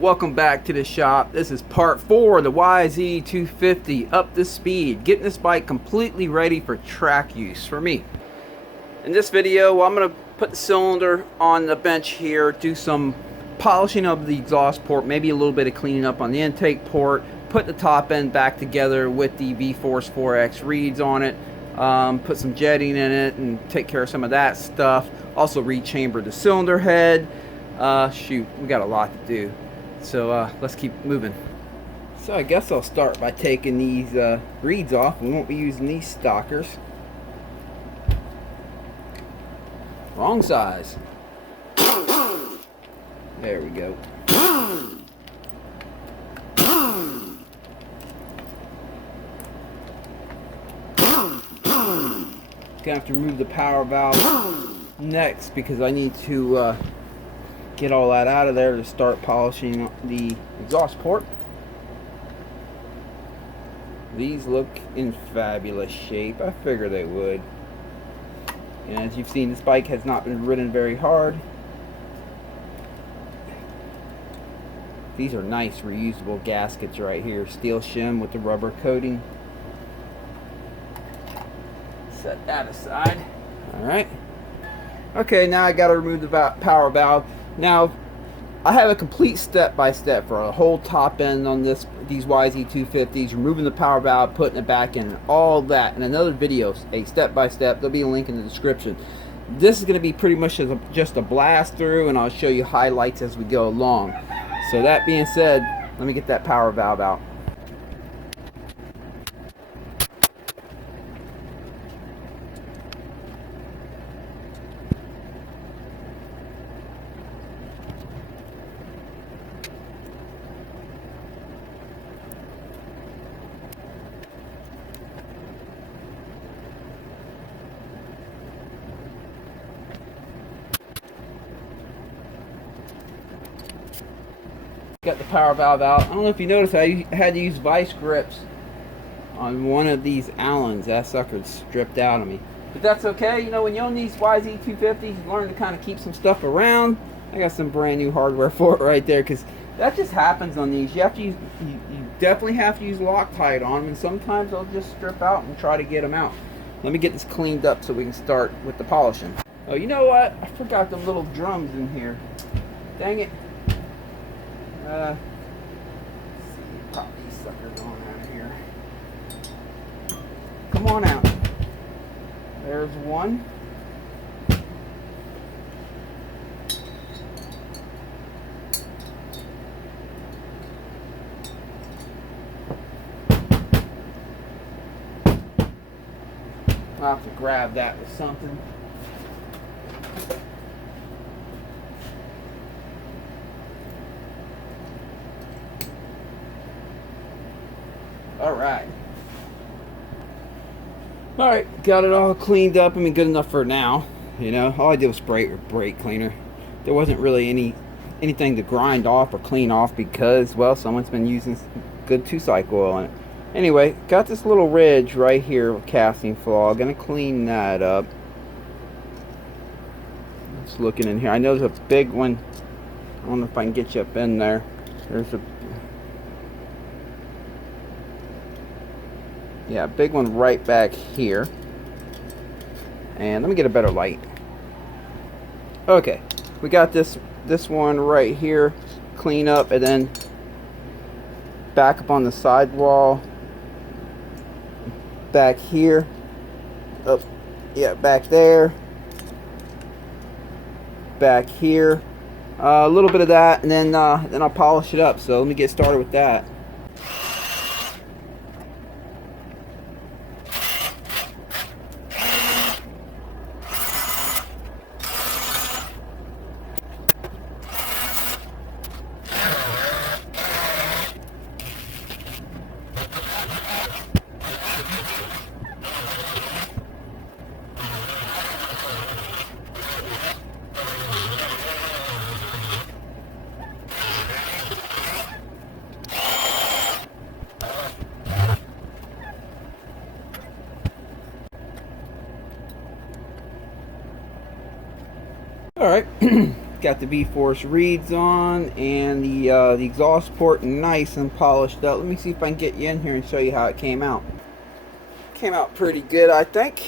Welcome back to the shop. This is part 4 of the YZ250 up to speed, getting this bike completely ready for track use for me. In this video, I'm going to put the cylinder on the bench here, do some polishing of the exhaust port, maybe a little bit of cleaning up on the intake port, put the top end back together with the Vforce 4X reeds on it, put some jetting in it and take care of some of that stuff. Also rechamber the cylinder head. Shoot, we got a lot to do. So let's keep moving. So I guess I'll start by taking these reeds off. We won't be using these stockers. Wrong size. There we go. Gonna have to remove the power valve next because I need to get all that out of there to start polishing the exhaust port. These look in fabulous shape. I figure they would. And as you've seen, this bike has not been ridden very hard. These are nice reusable gaskets right here. Steel shim with the rubber coating. Set that aside. Alright. Okay, now I got to remove the power valve. Now, I have a complete step-by-step for a whole top end on these YZ250s, removing the power valve, putting it back in, all that, and another video, a step-by-step. There'll be a link in the description. This is going to be pretty much just a blast through, and I'll show you highlights as we go along. So that being said, let me get that power valve out. Got the power valve out. I don't know if you noticed, I had to use vice grips on one of these Allens. That sucker's stripped out of me. But that's okay. You know, when you own these YZ250s, you learn to kind of keep some stuff around. I got some brand new hardware for it right there, because that just happens on these. You have to use, you definitely have to use Loctite on them, and sometimes they'll just strip out and try to get them out. Let me get this cleaned up so we can start with the polishing. Oh, you know what? I forgot the little drums in here. Dang it. Let's see, pop these suckers on out of here. Come on out. There's one. I'll have to grab that with something. Alright, got it all cleaned up. I mean, good enough for now. You know, all I did was spray it with brake cleaner. There wasn't really anything to grind off or clean off because, well, someone's been using good 2-cycle oil on it. Anyway, got this little ridge right here with casting flaw. Gonna clean that up. Just looking in here. I know there's a big one. I don't know if I can get you up in there. There's a big one right back here. And let me get a better light. Okay, we got this one right here. Clean up, and then back up on the sidewall. Back here. Oh, yeah, back there. Back here. A little bit of that, and then I'll polish it up. So let me get started with that. Alright, Got the Vforce reeds on, and the exhaust port nice and polished up. Let me see if I can get you in here and show you how it came out. Came out pretty good, I think.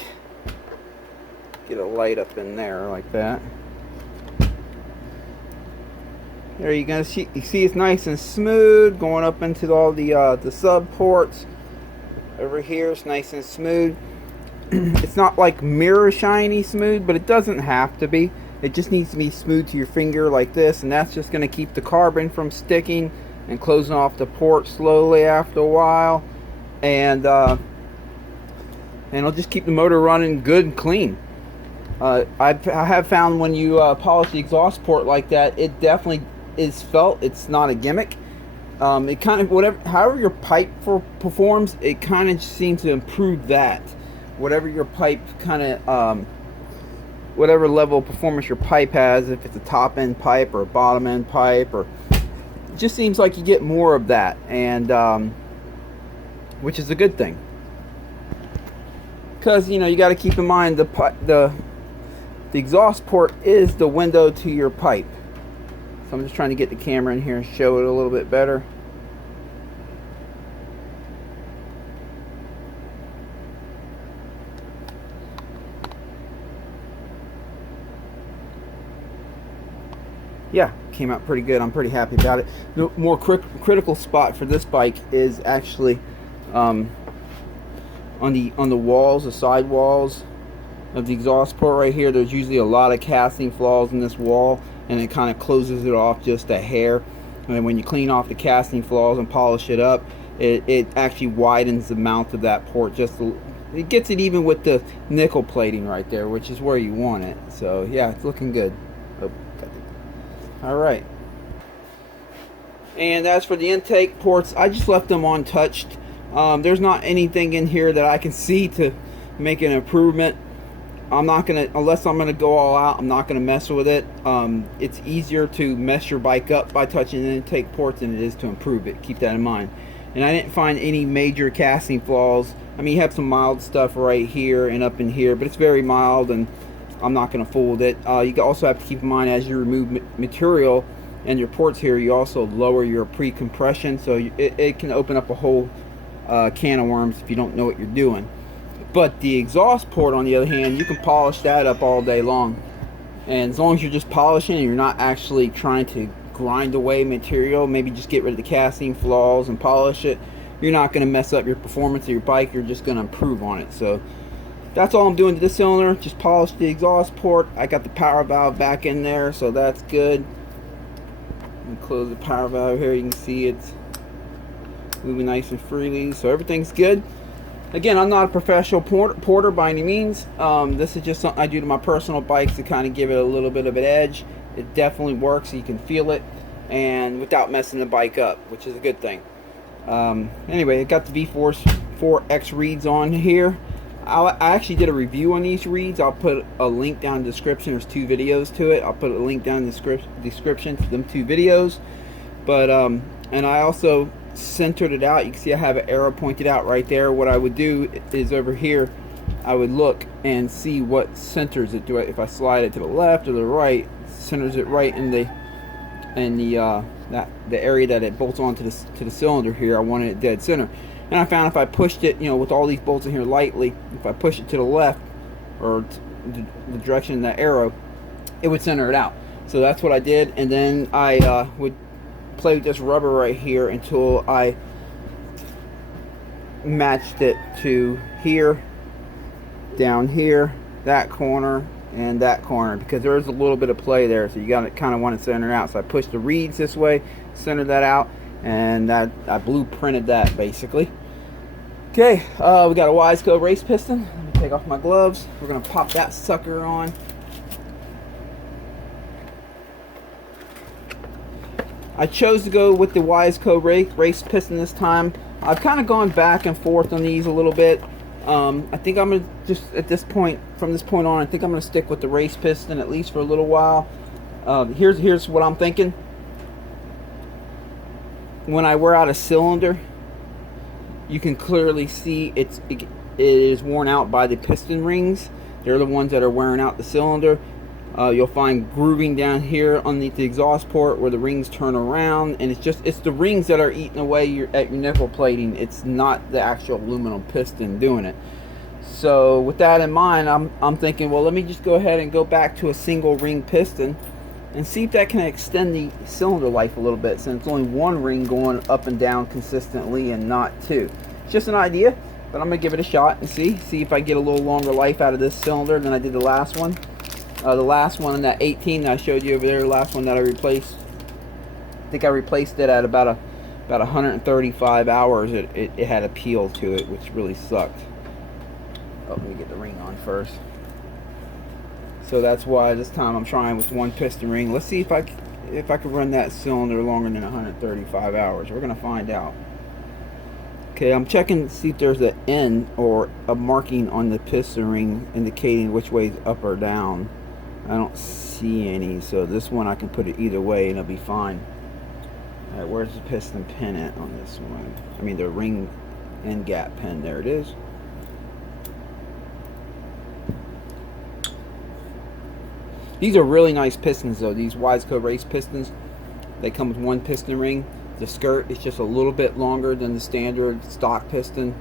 Get a light up in there like that. There you go. You see it's nice and smooth going up into all the sub ports. Over here it's nice and smooth. It's not like mirror shiny smooth, but it doesn't have to be. It just needs to be smooth to your finger like this, and that's just going to keep the carbon from sticking and closing off the port slowly after a while, and it'll just keep the motor running good and clean. I have found when you polish the exhaust port like that, it definitely is felt. It's not a gimmick. It kind of, however your pipe performs, it kind of seems to improve that. Whatever your pipe kind of whatever level of performance your pipe has, if it's a top end pipe or a bottom end pipe, or it just seems like you get more of that, and which is a good thing, because you got to keep in mind the exhaust port is the window to your pipe. So I'm just trying to get the camera in here and show it a little bit better. Yeah, came out pretty good. I'm pretty happy about it. The more critical spot for this bike is actually on the walls, the side walls of the exhaust port right here. There's usually a lot of casting flaws in this wall, and it kind of closes it off just a hair. And when you clean off the casting flaws and polish it up, it actually widens the mount of that port. It gets it even with the nickel plating right there, which is where you want it. So yeah, it's looking good. Alright, and as for the intake ports, I just left them untouched. There's not anything in here that I can see to make an improvement. I'm not gonna, unless I'm gonna go all out, I'm not gonna mess with it. It's easier to mess your bike up by touching the intake ports than it is to improve it. Keep that in mind. And I didn't find any major casting flaws. I mean, you have some mild stuff right here and up in here, but it's very mild, and I'm not going to fool with it. You also have to keep in mind, as you remove material and your ports here, you also lower your pre-compression, so it can open up a whole can of worms if you don't know what you're doing. But the exhaust port, on the other hand, you can polish that up all day long. And as long as you're just polishing and you're not actually trying to grind away material, maybe just get rid of the casting flaws and polish it, you're not going to mess up your performance of your bike. You're just going to improve on it. So that's all I'm doing to this cylinder. Just polish the exhaust port. I got the power valve back in there, so that's good. And close the power valve here. You can see it's moving nice and freely, so everything's good. Again, I'm not a professional porter by any means. This is just something I do to my personal bikes to kind of give it a little bit of an edge. It definitely works. You can feel it, and without messing the bike up, which is a good thing. Anyway, I got the Vforce 4X reeds on here. I actually did a review on these reeds. I'll put a link down in the description. There's 2 videos to it. I'll put a link down in the description to them 2 videos. But and I also centered it out. You can see I have an arrow pointed out right there. What I would do is over here, I would look and see what centers it. If I slide it to the left or the right, it centers it right in the area that it bolts onto the cylinder here. I wanted it dead center. And I found if I pushed it, with all these bolts in here lightly, if I push it to the left, or the direction of that arrow, it would center it out. So that's what I did, and then I would play with this rubber right here until I matched it to here, down here, that corner, and that corner, because there is a little bit of play there, so you got to kind of want to center it out. So I pushed the reeds this way, centered that out, and I blueprinted that basically. Okay, we got a YZ250 race piston. Let me take off my gloves. We're gonna pop that sucker on. I chose to go with the YZ250 race piston this time. I've kind of gone back and forth on these a little bit. I think I'm gonna just, at this point, from this point on, I think I'm gonna stick with the race piston at least for a little while. Here's what I'm thinking. When I wear out a cylinder, you can clearly see it is worn out by the piston rings. They're the ones that are wearing out the cylinder. You'll find grooving down here underneath the exhaust port where the rings turn around, and it's the rings that are eating away at your nickel plating. It's not the actual aluminum piston doing it. So with that in mind, I'm thinking, well, let me just go ahead and go back to a single ring piston and see if that can extend the cylinder life a little bit, since it's only one ring going up and down consistently and not two. It's just an idea, but I'm gonna give it a shot and see if I get a little longer life out of this cylinder than I did the last one. The last one in that 18 that I showed you over there, the last one that I replaced, I think I replaced it at about 135 hours. It had a peel to it, which really sucked. Oh, let me get the ring on first. So that's why this time I'm trying with one piston ring. Let's see if I can run that cylinder longer than 135 hours. We're gonna find out. Okay, I'm checking to see if there's an N or a marking on the piston ring indicating which way is up or down. I don't see any, so this one I can put it either way and it'll be fine. All right, where's the piston pin at on this one? I mean the ring end gap pin. There it is. These are really nice pistons though, these YZ250 race pistons. They come with one piston ring. The skirt is just a little bit longer than the standard stock piston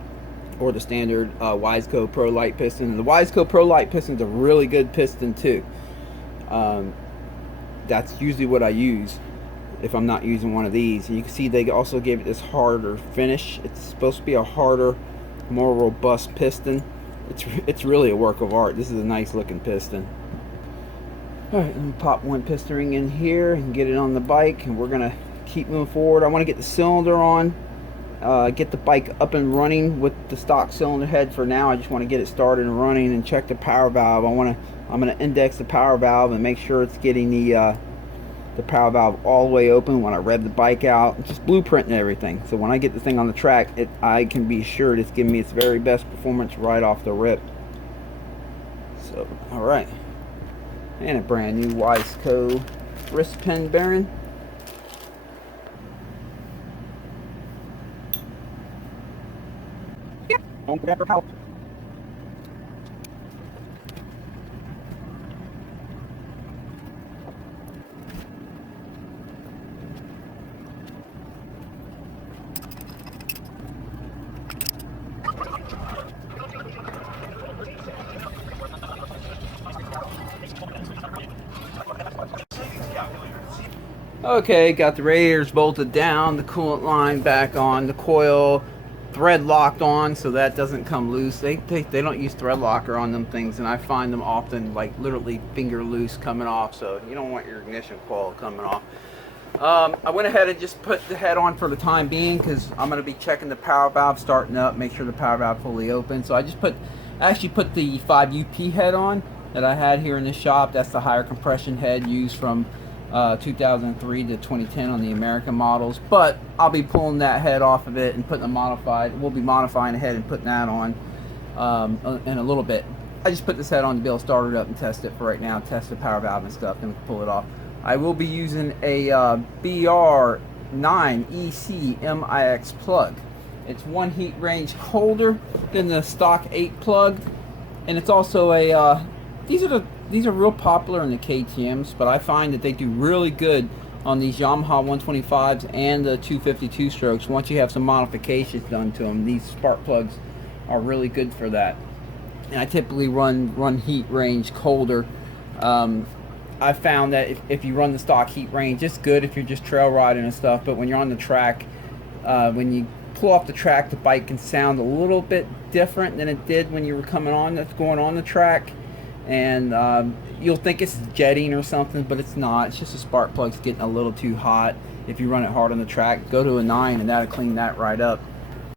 or the standard YZ250 Pro Light piston. And the YZ250 Pro Light piston is a really good piston too. That's usually what I use if I'm not using one of these. And you can see they also gave it this harder finish. It's supposed to be a harder, more robust piston. It's really a work of art. This is a nice looking piston. Alright, let me pop one piston ring in here and get it on the bike, and we're gonna keep moving forward. I want to get the cylinder on, get the bike up and running with the stock cylinder head for now. I just want to get it started and running and check the power valve. I'm gonna index the power valve and make sure it's getting the power valve all the way open when I rev the bike out. Just blueprinting everything, so when I get the thing on the track, I can be assured it's giving me its very best performance right off the rip. So, alright. And a brand new YZ250 wrist pin bearing. Don't grab her help. Okay, got the radiators bolted down, the coolant line back on, the coil thread locked on so that doesn't come loose. They don't use thread locker on them things, and I find them often like literally finger loose coming off, so you don't want your ignition coil coming off. I went ahead and just put the head on for the time being because I'm going to be checking the power valve starting up, make sure the power valve fully open. So I actually put the 5UP head on that I had here in the shop. That's the higher compression head used from 2003 to 2010 on the American models, but I'll be pulling that head off of it and putting we'll be modifying the head and putting that on in a little bit. I just put this head on to be able to start it up and test it for right now, test the power valve and stuff, and pull it off. I will be using a BR9EC MIX plug. It's one heat range colder than the stock 8 plug, and it's also a these are real popular in the KTMs, but I find that they do really good on these Yamaha 125s and the 252 strokes. Once you have some modifications done to them, these spark plugs are really good for that. And I typically run heat range colder. I found that if you run the stock heat range, it's good if you're just trail riding and stuff, but when you're on the track, when you pull off the track, the bike can sound a little bit different than it did when you were going on the track. And you'll think it's jetting or something, but it's not. It's just the spark plug's getting a little too hot. If you run it hard on the track, go to a 9 and that'll clean that right up.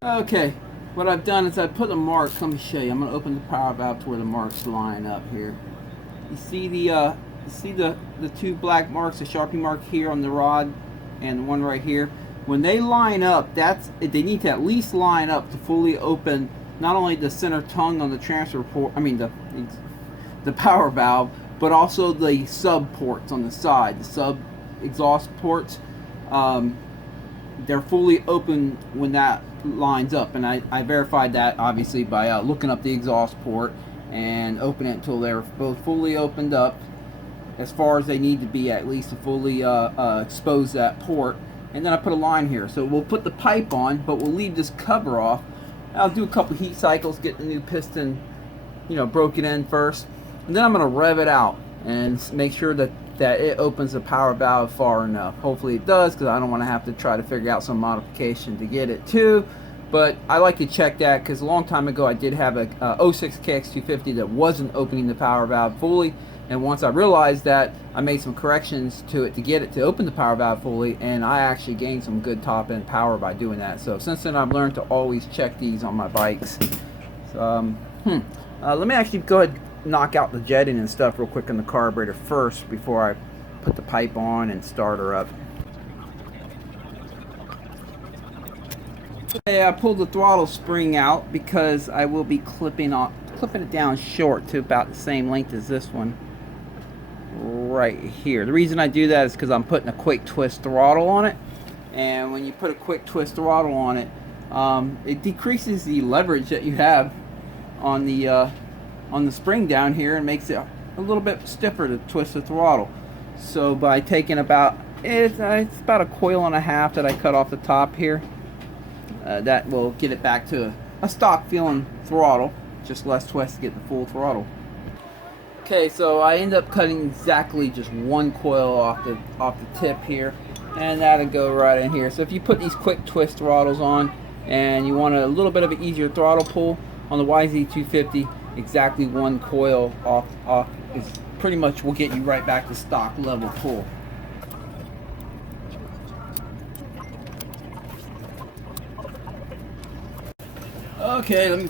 Okay, what I've done is I put a mark. Let me show you. I'm going to open the power valve to where the marks line up here. You see the two black marks, the Sharpie mark here on the rod and the one right here. When they line up, they need to at least line up to fully open not only the center tongue on the transfer port, the power valve, but also the sub ports on the side, the sub exhaust ports. They're fully open when that lines up, and I verified that obviously by looking up the exhaust port and opening it until they're both fully opened up. as far as they need to be, at least to fully expose that port. And then I put a line here. So we'll put the pipe on, but we'll leave this cover off. I'll do a couple heat cycles, get the new piston, you know, broken in first. And then I'm going to rev it out and make sure that it opens the power valve far enough. Hopefully it does, because I don't want to have to try to figure out some modification to get it to. But I like to check that, because a long time ago I did have a 06 KX250 that wasn't opening the power valve fully. And once I realized that, I made some corrections to it to get it to open the power valve fully, and I actually gained some good top end power by doing that. So since then I've learned to always check these on my bikes. So, let me actually go ahead and knock out the jetting and stuff real quick on the carburetor first before I put the pipe on and start her up. Okay, I pulled the throttle spring out because I will be clipping it down short to about the same length as this one right here. The reason I do that is because I'm putting a quick twist throttle on it, and when you put a quick twist throttle on it, it decreases the leverage that you have on the spring down here, and makes it a little bit stiffer to twist the throttle. So by taking about it's about a coil and a half that I cut off the top here, that will get it back to a stock feeling throttle, just less twist to get the full throttle. Okay, so I end up cutting exactly just one coil off the tip here, and that'll go right in here. So if you put these quick twist throttles on and you want a little bit of an easier throttle pull on the YZ250, exactly one coil off is pretty much will get you right back to stock level pull. Okay, let me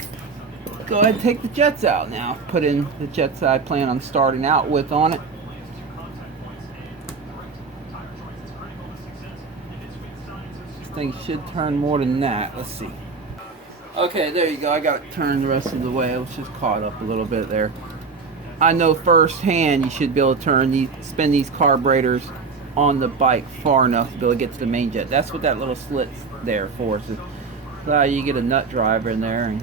go ahead and take the jets out now. Put in the jets I plan on starting out with on it. This thing should turn more than that. Let's see. Okay, there you go. I got it turned the rest of the way. I was just caught up a little bit there. I know firsthand you should be able to spin these carburetors on the bike far enough to be able to get to the main jet. That's what that little slit's there for. So you get a nut driver in there and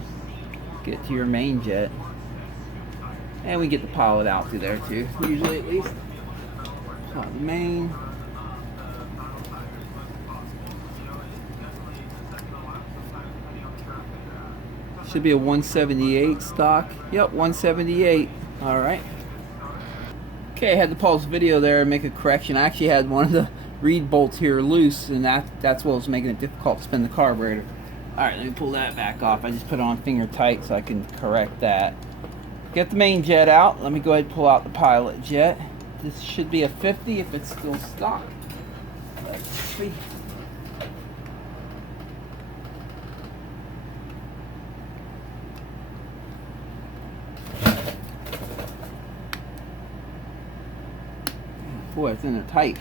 get to your main jet, and we get the pilot out through there too, usually at least. The main. Should be a 178 stock. Yep, 178. All right. Okay, I had to pause the video there and make a correction. I actually had one of the reed bolts here loose, and that's what was making it difficult to spin the carburetor. Alright, let me pull that back off. I just put it on finger tight so I can correct that. Get the main jet out. Let me go ahead and pull out the pilot jet. This should be a 50 if it's still stock. Let's see. Boy, it's in there tight.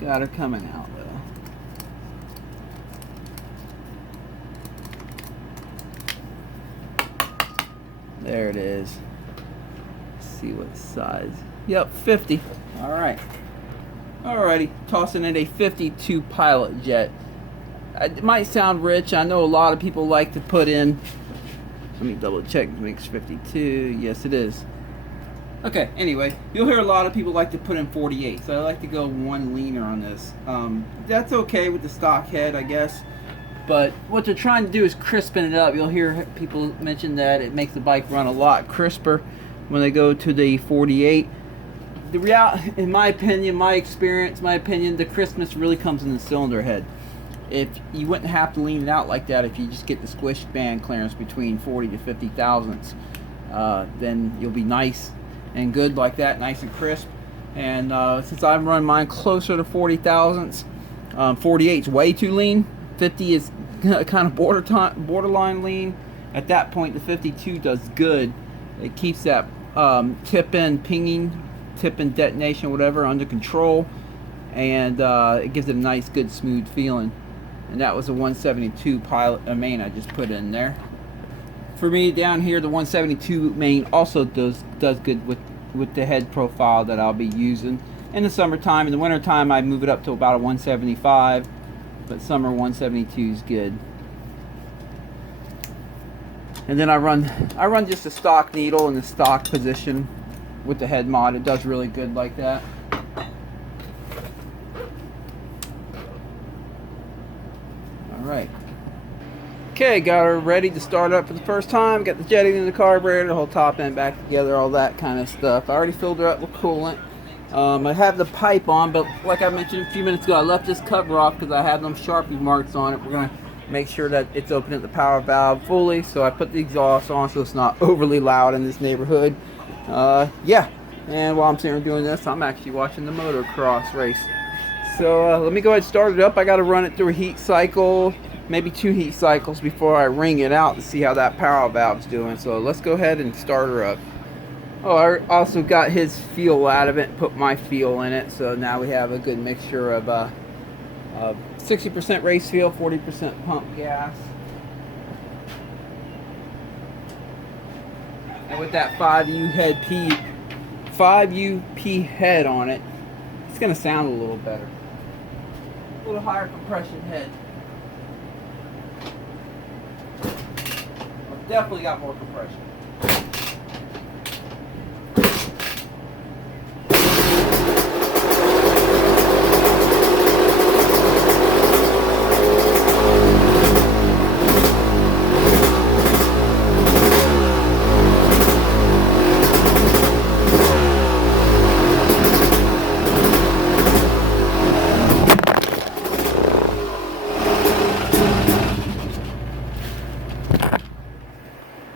Got her coming out though. There it is. Let's see what size. Yep, 50. Alright. Alrighty. Tossing in a 52 pilot jet. It might sound rich. I know a lot of people like to put in. Let me double check. It makes 52. Yes, it is. Okay, anyway, you'll hear a lot of people like to put in 48, so I like to go one leaner on this. That's okay with the stock head, I guess, but what they're trying to do is crispen it up. You'll hear people mention that it makes the bike run a lot crisper when they go to the 48. The reality, in my opinion, my experience, my opinion, the crispness really comes in the cylinder head. If you wouldn't have to lean it out like that if you just get the squish band clearance between 40 to 50 thousandths, then you'll be nice and good like that, nice and crisp. And since I've run mine closer to 40 thousandths, 48 is way too lean. 50 is kind of borderline lean. At that point, the 52 does good. It keeps that tip-in pinging, tip-in detonation, whatever, under control, and it gives it a nice, good, smooth feeling. And that was a 172 pilot main I just put in there. For me down here, the 172 main also does good with the head profile that I'll be using in the summertime. In the wintertime, I move it up to about a 175, but summer 172 is good. And then I run just a stock needle in the stock position with the head mod. It does really good like that. Alright. Okay, got her ready to start up for the first time. Got the jetting in the carburetor, the whole top end back together, all that kind of stuff. I already filled her up with coolant. I have the pipe on, but like I mentioned a few minutes ago, I left this cover off because I have them Sharpie marks on it. We're going to make sure that it's open at the power valve fully. So I put the exhaust on so it's not overly loud in this neighborhood. Yeah, and while I'm sitting here doing this, I'm actually watching the motocross race. So let me go ahead and start it up. I got to run it through a heat cycle, maybe 2 heat cycles before I wring it out to see how that power valve's doing. So let's go ahead and start her up. Oh, I also got his fuel out of it and put my fuel in it. So now we have a good mixture of 60% race fuel, 40% pump gas. And with that 5UP head on it, it's going to sound a little better. A little higher compression head. Well, definitely got more compression.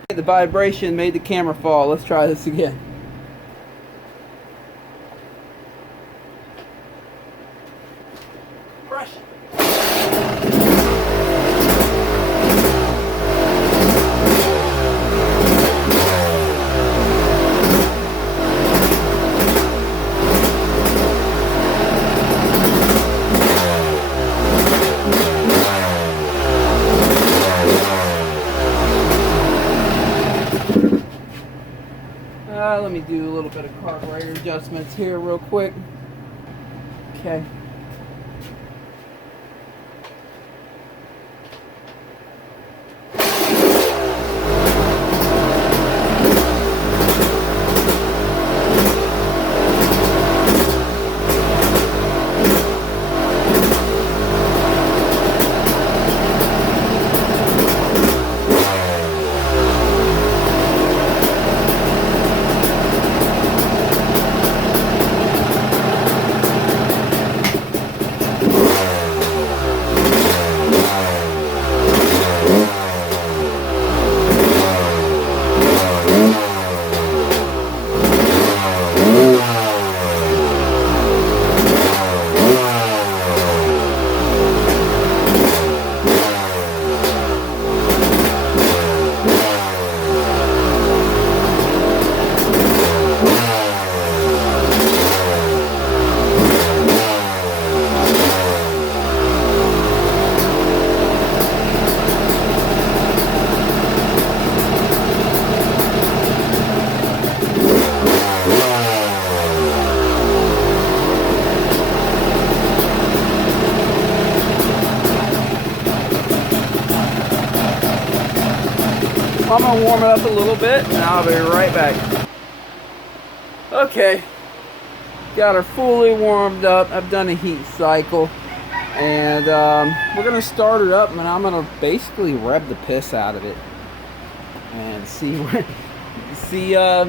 The vibration made the camera fall. Let's try this again. Pressure. Let me do a little bit of carburetor adjustments here real quick. Okay. I'm gonna warm it up a little bit and I'll be right back. Okay, got her fully warmed up. I've done a heat cycle and we're gonna start her up and I'm gonna basically rev the piss out of it and see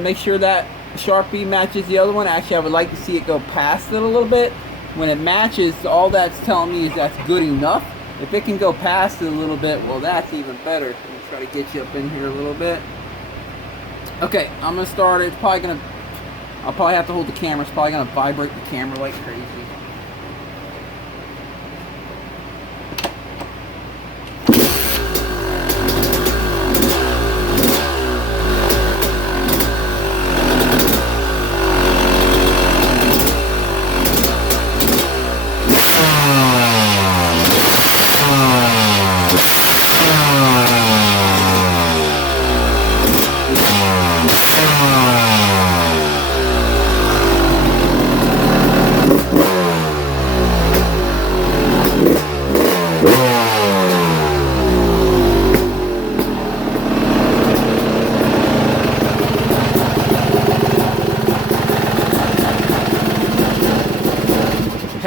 make sure that Sharpie matches the other one. Actually, I would like to see it go past it a little bit. When it matches, all that's telling me is that's good enough. If it can go past it a little bit, well, that's even better. Let me try to get you up in here a little bit. Okay, I'm gonna start it. I'll probably have to hold the camera. It's probably gonna vibrate the camera like crazy.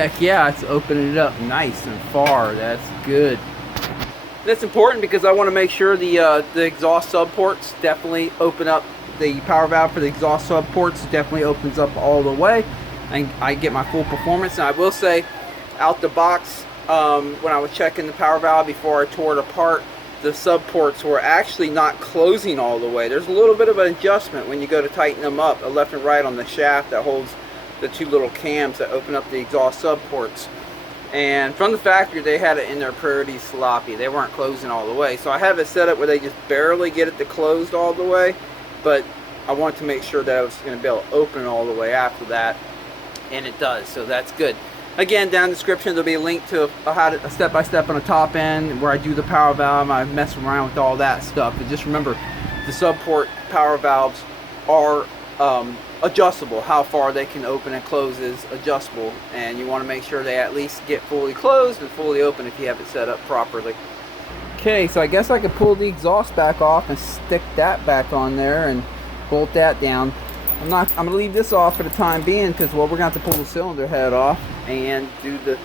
Heck yeah, it's opening it up nice and far. That's good. That's important because I want to make sure the exhaust sub ports definitely open up. The power valve for the exhaust sub ports definitely opens up all the way, and I get my full performance. And I will say, out the box, when I was checking the power valve before I tore it apart, the sub ports were actually not closing all the way. There's a little bit of an adjustment when you go to tighten them up, left and right on the shaft that holds the two little cams that open up the exhaust sub ports. And from the factory, they had it in there pretty sloppy. They weren't closing all the way. So I have it set up where they just barely get it to closed all the way. But I want to make sure that I was going to be able to open all the way after that. And it does. So that's good. Again, down in the description, there'll be a link to a step-by-step on the top end where I do the power valve. I mess around with all that stuff. But just remember, the sub-port power valves are adjustable. How far they can open and close is adjustable, and you want to make sure they at least get fully closed and fully open if you have it set up properly. Okay, so I guess I could pull the exhaust back off and stick that back on there and bolt that down. I'm gonna leave this off for the time being because, well, we're gonna have to pull the cylinder head off and do the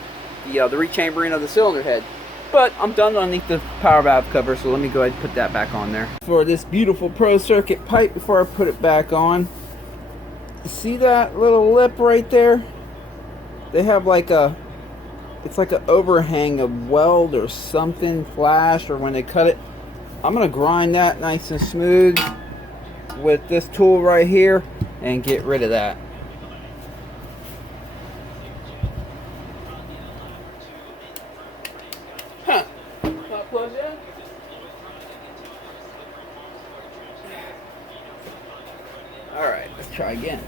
rechambering of the cylinder head. But I'm done underneath the power valve cover, so let me go ahead and put that back on there. For this beautiful Pro Circuit pipe, before I put it back on, see that little lip right there? They have like it's like an overhang of weld or something, flash, or when they cut it. I'm gonna grind that nice and smooth with this tool right here and get rid of that. Huh. Not plugged in? Alright, let's try again.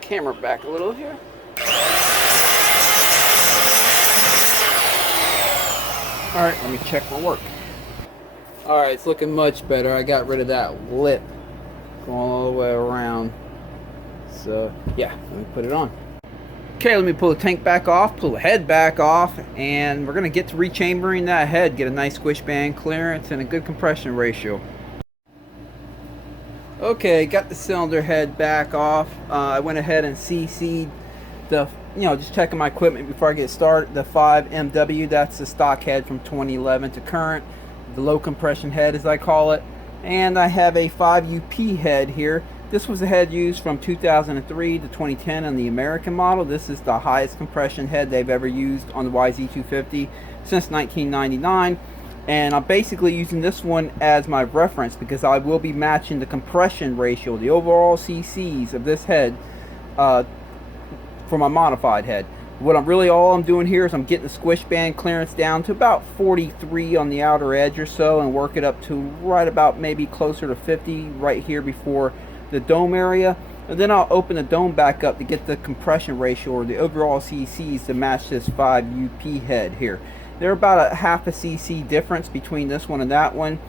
Camera back a little here. Alright, let me check my work. Alright, it's looking much better. I got rid of that lip going all the way around. So, yeah, let me put it on. Okay, let me pull the tank back off, pull the head back off, and we're going to get to rechambering that head, get a nice squish band clearance and a good compression ratio. Okay, got the cylinder head back off. I went ahead and CC'd the, just checking my equipment before I get started. The 5MW, that's the stock head from 2011 to current. The low compression head, as I call it. And I have a 5UP head here. This was a head used from 2003 to 2010 on the American model. This is the highest compression head they've ever used on the YZ250 since 1999. And I'm basically using this one as my reference because I will be matching the compression ratio, the overall CCs of this head for my modified head. All I'm doing here is I'm getting the squish band clearance down to about 43 on the outer edge or so, and work it up to right about maybe closer to 50 right here before the dome area. And then I'll open the dome back up to get the compression ratio or the overall CCs to match this 5UP head here. They're about a half a cc difference between this one and that one.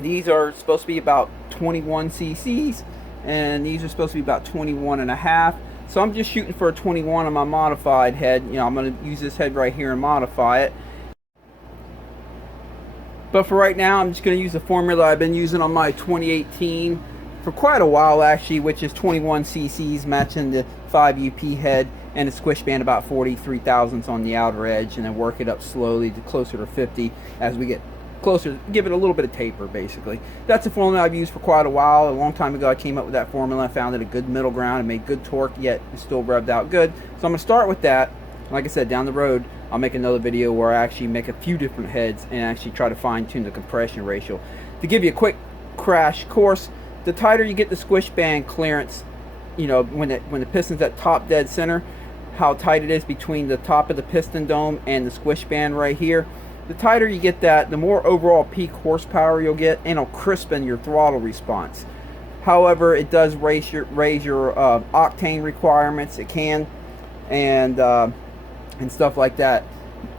These are supposed to be about 21 cc's, and these are supposed to be about 21 and a half. So I'm just shooting for a 21 on my modified head. I'm going to use this head right here and modify it. But for right now, I'm just going to use the formula I've been using on my 2018 for quite a while actually, which is 21 cc's matching the 5UP head and a squish band about 43 thousandths on the outer edge, and then work it up slowly to closer to 50 as we get closer, give it a little bit of taper basically. That's a formula I've used for quite a while. A long time ago I came up with that formula. I found it a good middle ground and made good torque, yet it still revved out good. So I'm going to start with that. Like I said, down the road I'll make another video where I actually make a few different heads and actually try to fine tune the compression ratio. To give you a quick crash course, the tighter you get the squish band clearance, when the piston's at top dead center, how tight it is between the top of the piston dome and the squish band right here. The tighter you get that, the more overall peak horsepower you'll get, and it'll crispen your throttle response. However, it does raise your octane requirements. It can, and stuff like that.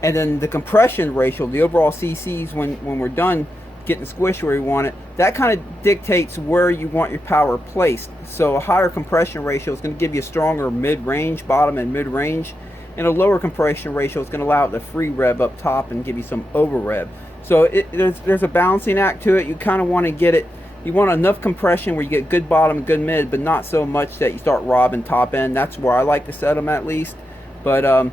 And then the compression ratio, the overall CCs when we're done getting the squish where you want it, that kind of dictates where you want your power placed. So a higher compression ratio is going to give you a stronger mid-range, bottom and mid-range, and a lower compression ratio is going to allow it to free rev up top and give you some over rev. So there's a balancing act to it. You kind of want to get it, you want enough compression where you get good bottom and good mid, but not so much that you start robbing top end. That's where I like to set them at least. But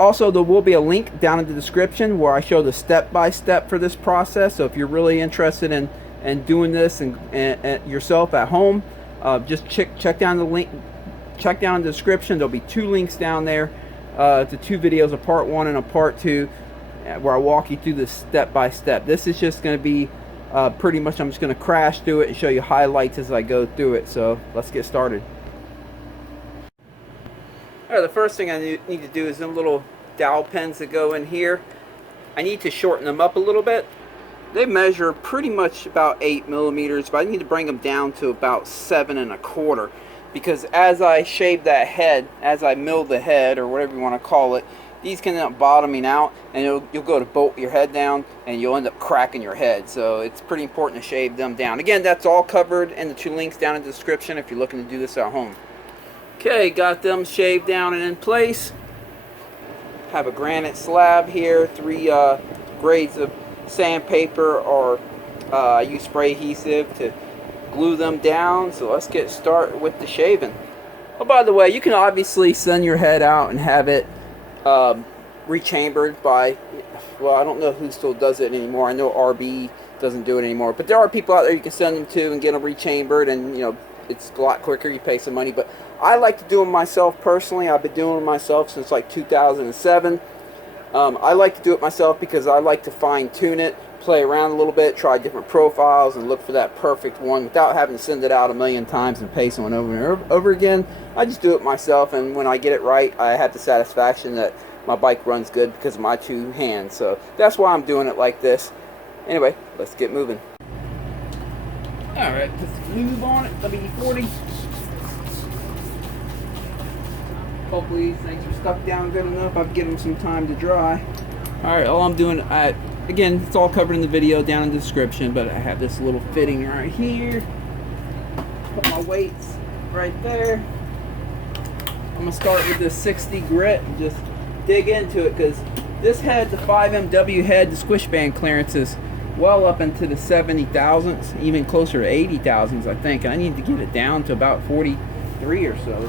also, there will be a link down in the description where I show the step-by-step for this process. So if you're really interested in doing this and yourself at home, just check down the link. Check down in the description. There'll be 2 links down there to 2 videos, a part 1 and a part 2, where I walk you through this step-by-step. This is just going to be pretty much, I'm just going to crash through it and show you highlights as I go through it. So let's get started. All right, the first thing I need to do is them little dowel pins that go in here. I need to shorten them up a little bit. They measure pretty much about 8 millimeters, but I need to bring them down to about 7 1/4, because as I shave that head, as I mill the head or whatever you want to call it, these can end up bottoming out, and you'll go to bolt your head down and you'll end up cracking your head. So it's pretty important to shave them down. Again, that's all covered in the 2 links down in the description if you're looking to do this at home. Okay, got them shaved down and in place. Have a granite slab here, 3 grades of sandpaper, or I use spray adhesive to glue them down. So let's get started with the shaving. Oh, by the way, you can obviously send your head out and have it rechambered by, well, I don't know who still does it anymore. I know RB doesn't do it anymore, but there are people out there you can send them to and get them rechambered, and you know, it's a lot quicker. You pay some money, but I like to do them myself personally. I've been doing them myself since like 2007. I like to do it myself because I like to fine tune it, play around a little bit, try different profiles, and look for that perfect one without having to send it out a million times and pay someone over and over again. I just do it myself, and when I get it right, I have the satisfaction that my bike runs good because of my 2 hands. So that's why I'm doing it like this. Anyway, let's get moving. Alright, put some lube on it, WD-40. Hopefully these things are stuck down good enough. I've given them some time to dry. Alright, all I'm doing, again, it's all covered in the video down in the description, but I have this little fitting right here. Put my weights right there. I'm going to start with this 60 grit and just dig into it, because this head, the 5MW head, the squish band clearance is well up into the 70,000s, even closer to 80,000s, I think. And I need to get it down to about 43 or so.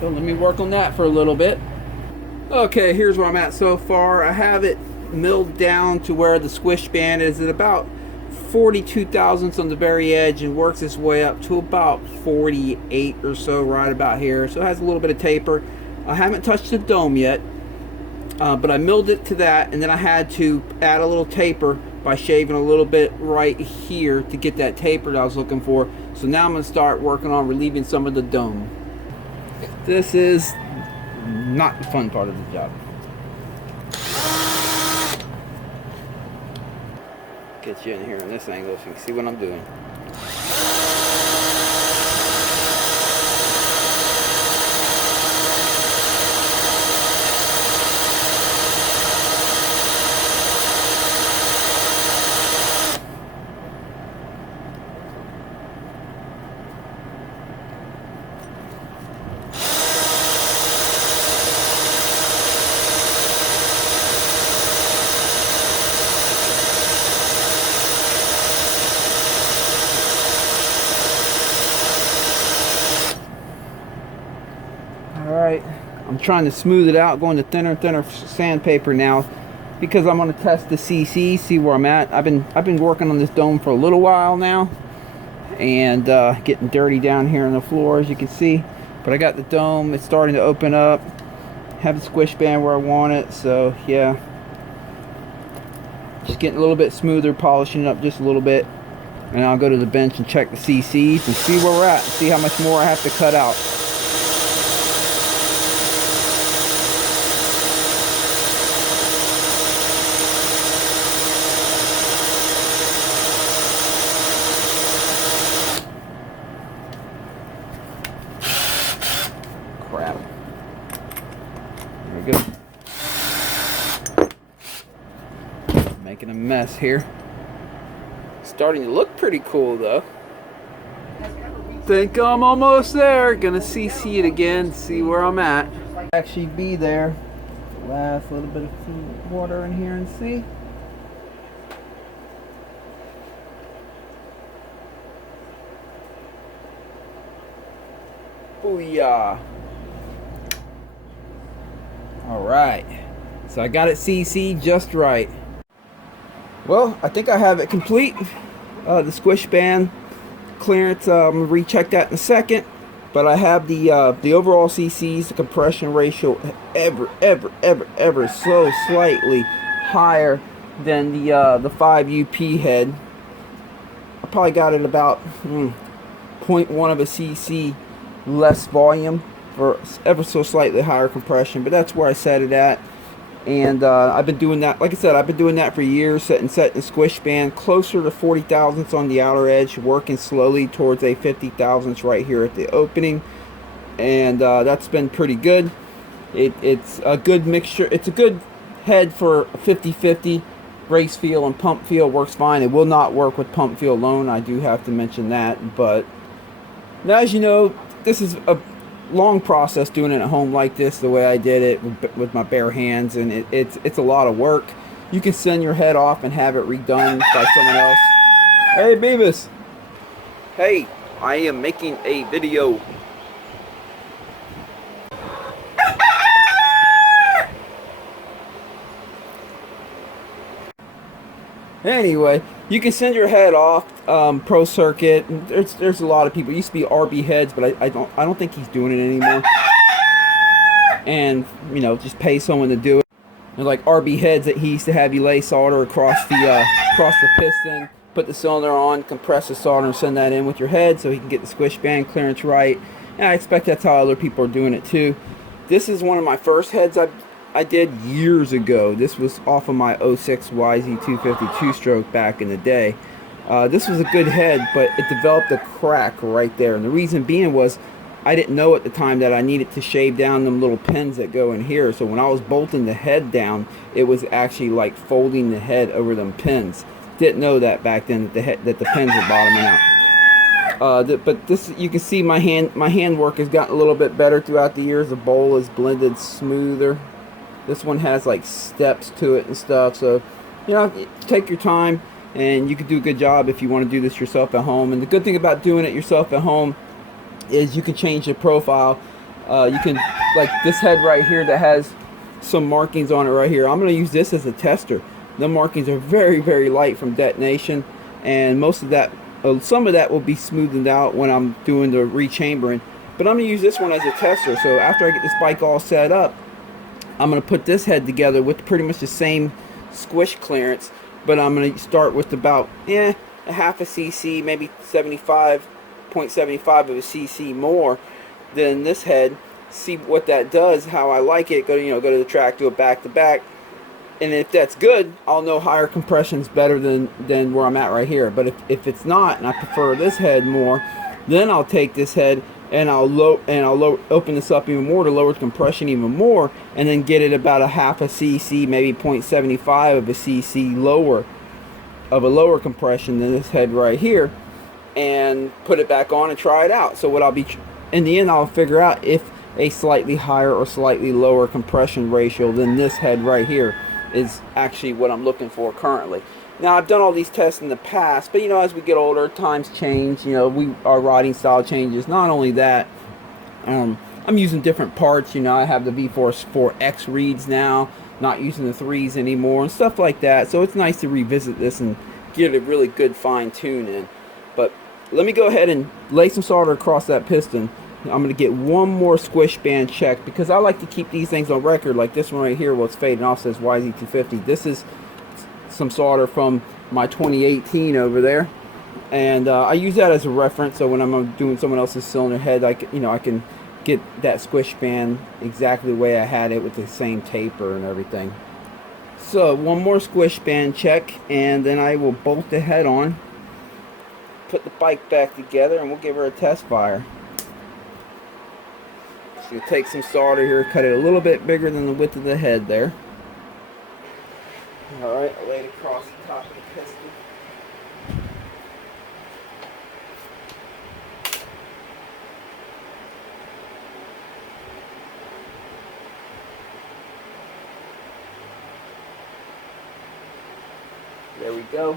So let me work on that for a little bit. Okay, here's where I'm at so far. I have it milled down to where the squish band is at about 42 thousandths on the very edge, and works its way up to about 48 or so right about here. So it has a little bit of taper. I haven't touched the dome yet, but I milled it to that, and then I had to add a little taper by shaving a little bit right here to get that taper that I was looking for. So now I'm going to start working on relieving some of the dome. This is not the fun part of the job. Get you in here in this angle so you can see what I'm doing. Alright, I'm trying to smooth it out, going to thinner and thinner sandpaper now, because I'm going to test the CC, see where I'm at. I've been working on this dome for a little while now, and getting dirty down here on the floor, as you can see. But I got the dome, it's starting to open up, have the squish band where I want it, so yeah. Just getting a little bit smoother, polishing it up just a little bit. And I'll go to the bench and check the CCs and see where we're at, and see how much more I have to cut out. Crap. There we go. Making a mess here. Starting to look pretty cool though. Think I'm almost there. Gonna CC it again, see where I'm at. Actually be there. Last little bit of water in here and see. Booyah. Alright. So I got it CC just right. Well, I think I have it complete. The squish band clearance, I'm going to recheck that in a second. But I have the overall CCs, the compression ratio, ever so slightly higher than the 5UP head. I probably got it about 0.1 of a CC less volume for ever so slightly higher compression, but that's where I set it at. And I've been doing that, like I said, I've been doing that for years, setting the squish band closer to 40 thousandths on the outer edge, working slowly towards a 50 thousandths right here at the opening. And that's been pretty good. It's a good mixture. It's a good head for 50-50. Race feel and pump feel works fine. It will not work with pump feel alone. I do have to mention that. But now, as you know, this is a long process doing it at home like this, the way I did it with my bare hands, and it's a lot of work. You can send your head off and have it redone by someone else. Hey Beavis. Hey, I am making a video. Anyway, you can send your head off, pro circuit. There's a lot of people. It used to be RB heads, but I don't think he's doing it anymore. And you know, just pay someone to do it. They're like RB heads that he used to have you lay solder across the piston, put the cylinder on, compress the solder, and send that in with your head so he can get the squish band clearance right. And I expect that's how other people are doing it too. This is one of my first heads I did years ago. This was off of my 06 YZ250 two-stroke back in the day. This was a good head, but it developed a crack right there. And the reason being was I didn't know at the time that I needed to shave down them little pins that go in here. So when I was bolting the head down, it was actually like folding the head over them pins. Didn't know that back then, that the pins were bottoming out. But this, you can see my hand work has gotten a little bit better throughout the years. The bowl is blended smoother. This one has like steps to it and stuff, so you know, take your time and you can do a good job if you want to do this yourself at home. And the good thing about doing it yourself at home is you can change the profile. You can, like this head right here that has some markings on it right here, I'm going to use this as a tester. The markings are very light from detonation, and most of that, some of that will be smoothed out when I'm doing the rechambering, but I'm going to use this one as a tester. So after I get this bike all set up, I'm going to put this head together with pretty much the same squish clearance, but I'm going to start with about a half a cc, maybe 0.75 of a cc more than this head. See what that does, how I like it. Go to the track, do it back to back, and if that's good, I'll know higher compression's better than where I'm at right here. But if it's not, and I prefer this head more, then I'll take this head and I'll open this up even more to lower the compression even more, and then get it about a half a cc, maybe 0.75 of a cc lower compression than this head right here, and put it back on and try it out. So what I'll be, in the end, I'll figure out if a slightly higher or slightly lower compression ratio than this head right here is actually what I'm looking for currently. Now, I've done all these tests in the past, but as we get older, times change. Our riding style changes. Not only that, I'm using different parts. I have the Vforce 4X reeds now, not using the 3s anymore, and stuff like that. So it's nice to revisit this and get a really good fine tune in. But let me go ahead and lay some solder across that piston. I'm going to get one more squish band check, because I like to keep these things on record. Like this one right here, what's fading off says YZ250. This is some solder from my 2018 over there. And I use that as a reference, so when I'm doing someone else's cylinder head, I can get that squish band exactly the way I had it with the same taper and everything. So one more squish band check, and then I will bolt the head on, put the bike back together, and we'll give her a test fire. Just gonna take some solder here, cut it a little bit bigger than the width of the head there. Alright, I lay it across the top of the piston. There we go.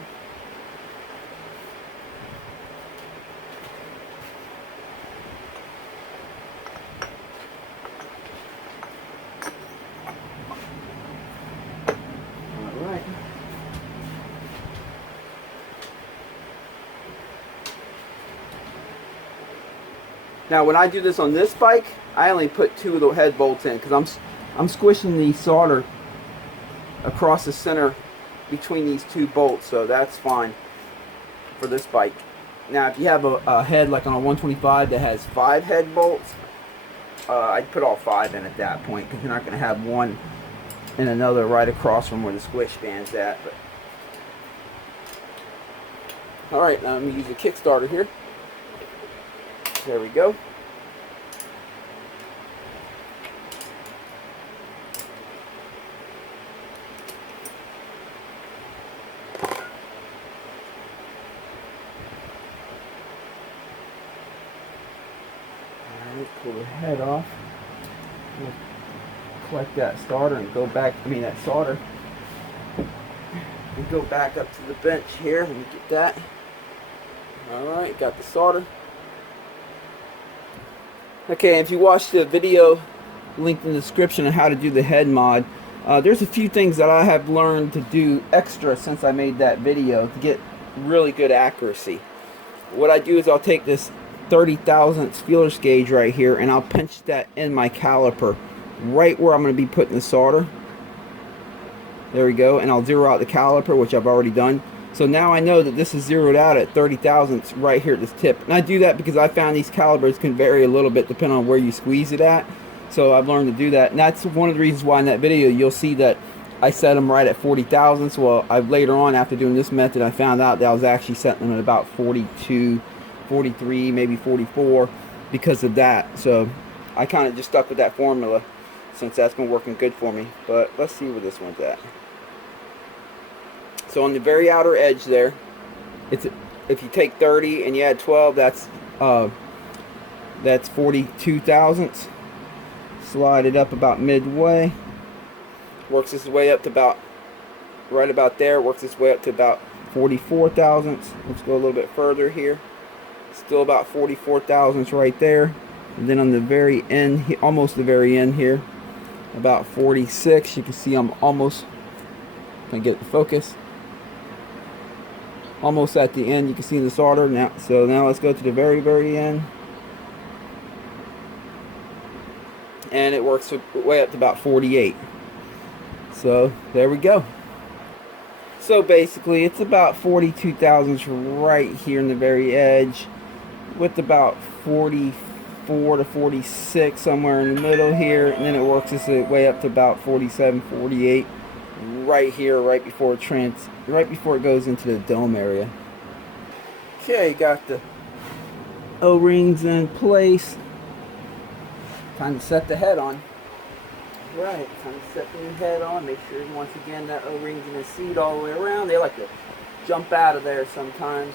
All right. Now when I do this on this bike, I only put 2 of the head bolts in because I'm squishing the solder across the center between these 2 bolts, so that's fine for this bike. Now if you have a head like on a 125 that has 5 head bolts, I'd put all 5 in at that point, because you're not going to have one and another right across from where the squish band's at. But alright, now I'm going to use a Kickstarter here. There we go. Pull the head off. We'll collect that starter and go back. That solder. And go back up to the bench here. Let me get that. Alright, got the solder. Okay, if you watched the video linked in the description on how to do the head mod, there's a few things that I have learned to do extra since I made that video to get really good accuracy. What I do is I'll take this 30 thousandths feelers gauge right here, and I'll pinch that in my caliper right where I'm going to be putting the solder. There we go, and I'll zero out the caliper, which I've already done. So now I know that this is zeroed out at 30 thousandths right here at this tip. And I do that because I found these calipers can vary a little bit depending on where you squeeze it at. So I've learned to do that, and that's one of the reasons why in that video you'll see that I set them right at 40 thousandths. Well, later on after doing this method, I found out that I was actually setting them at about 42, 43, maybe 44 because of that. So I kind of just stuck with that formula since that's been working good for me. But let's see where this one's at. So on the very outer edge there, if you take 30 and you add 12, that's 42 thousandths. Slide it up about midway. Works its way up to about right about there. Works its way up to about 44 thousandths. Let's go a little bit further here. Still about 44 thousandths right there. And then on the very end, almost the very end here, about 46. You can see I'm almost, can I get the focus? Almost at the end. You can see the solder now. So now let's go to the very, very end. And it works way up to about 48. So there we go. So basically it's about 42 thousandths right here in the very edge, with about 44 to 46 somewhere in the middle here, and then it works its way up to about 47, 48 right here, right before it goes into the dome area. Okay, got the O-rings in place. Time to set the head on. Right, time to set the new head on. Make sure once again that O-ring's in the seat all the way around. They like to jump out of there sometimes.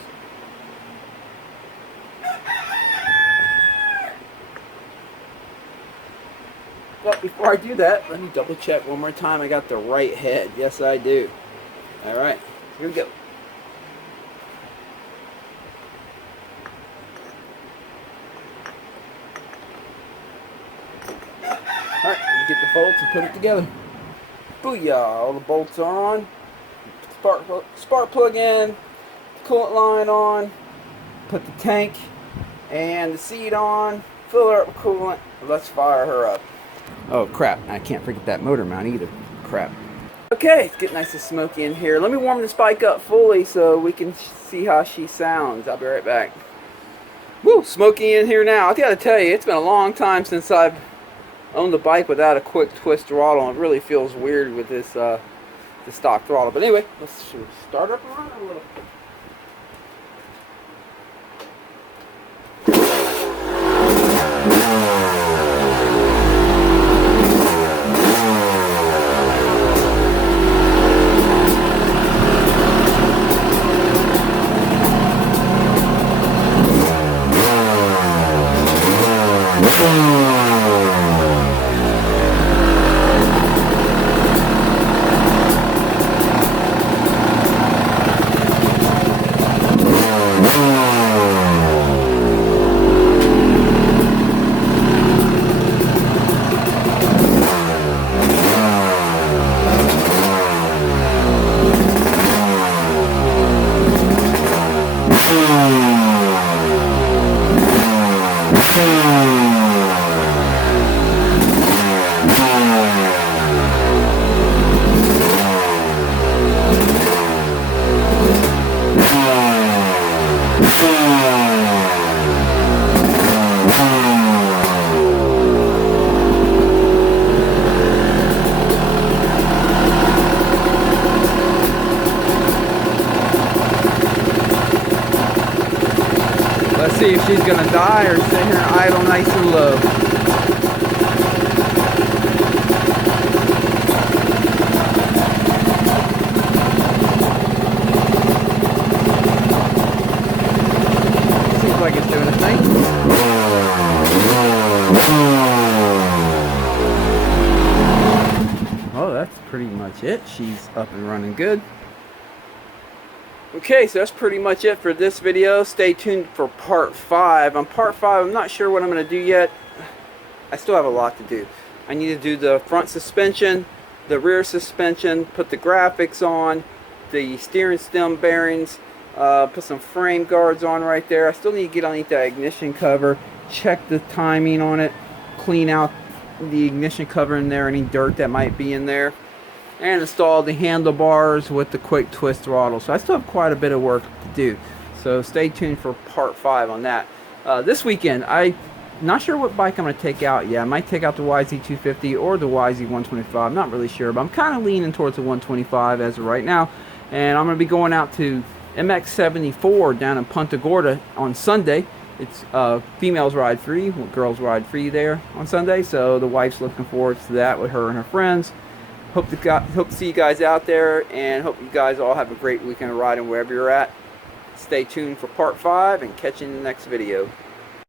But before I do that, let me double check one more time I got the right head. Yes, I do. Alright, here we go. Alright, get the bolts and put it together. Booyah, all the bolts are on. Spark plug in, coolant line on, put the tank and the seat on, fill her up with coolant, let's fire her up. Oh crap, I can't forget that motor mount either. Crap. Okay, it's getting nice and smoky in here. Let me warm this bike up fully so we can see how she sounds. I'll be right back. Woo, smoky in here now. I gotta tell you, it's been a long time since I've owned a bike without a quick twist throttle, and it really feels weird with this the stock throttle. But anyway, let's start up and run a little. Let's see if she's gonna die or sit here and idle nice and low. Seems like it's doing its thing. Oh, that's pretty much it. She's up and running good. Okay, so that's pretty much it for this video. Stay tuned for part 5. On part 5, I'm not sure what I'm going to do yet. I still have a lot to do. I need to do the front suspension, the rear suspension, put the graphics on, the steering stem bearings, put some frame guards on right there. I still need to get underneath that ignition cover, check the timing on it, clean out the ignition cover in there, any dirt that might be in there, and install the handlebars with the quick twist throttle. So I still have quite a bit of work to do. So stay tuned for part 5 on that. This weekend, I'm not sure what bike I'm going to take out yet. I might take out the YZ250 or the YZ125. I'm not really sure, but I'm kind of leaning towards the 125 as of right now. And I'm going to be going out to MX74 down in Punta Gorda on Sunday. It's females ride free, girls ride free there on Sunday. So the wife's looking forward to that with her and her friends. Hope to see you guys out there, and hope you guys all have a great weekend of riding wherever you're at. Stay tuned for part 5 and catch you in the next video.